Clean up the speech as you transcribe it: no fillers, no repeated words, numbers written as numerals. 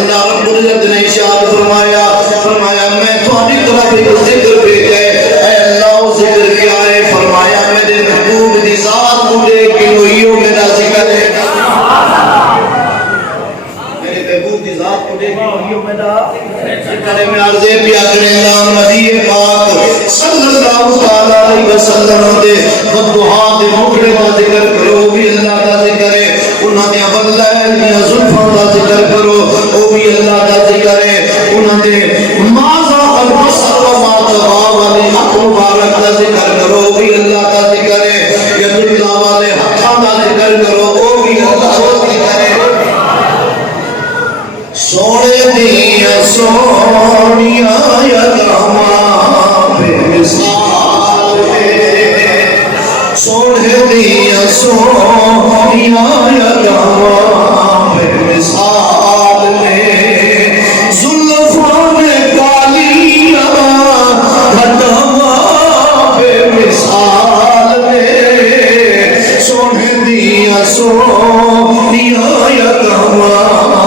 अल्लाह रब्बुल इज्जत ने इरशाद फरमाया मैं तुम्हारी तरफ एक जिक्र भेजा है। ऐ अल्लाह वो जिक्र क्या है? फरमाया मेरे महबूब दी जात को देख के वहीयो मेरा जिक्र है। मेरे महबूब दी जात को देख के वहीयो मेरा जिक्र है। मैं अर्ज़ किया करेंगा नबी पाक सल्लल्लाहु अलैहि वसल्लम दे बददुआ दे मुखड़े दा जिक्र करो भी अल्लाह दा जिक्र है। उन्हां दे बल्लैल दी जुल्फां दा जिक्र करो ओ भी अल्लाह दा जिक्र है। उन्हां दे माज़ा अल बसर व मा तवा वाले हक मुबारक दा जिक्र करो भी अल्लाह दा जिक्र है। यदुल्लाह वाले हत्थां दा जिक्र करो ओ भी अल्लाह दा जिक्र है। सोने दिया सोनिया यदामां बेमिसाल सोने दिया सोनिया यदामां बेमिसाल जुल्फां में कालिया घटामां बेमिसाल सोने दिया सोनिया यदामां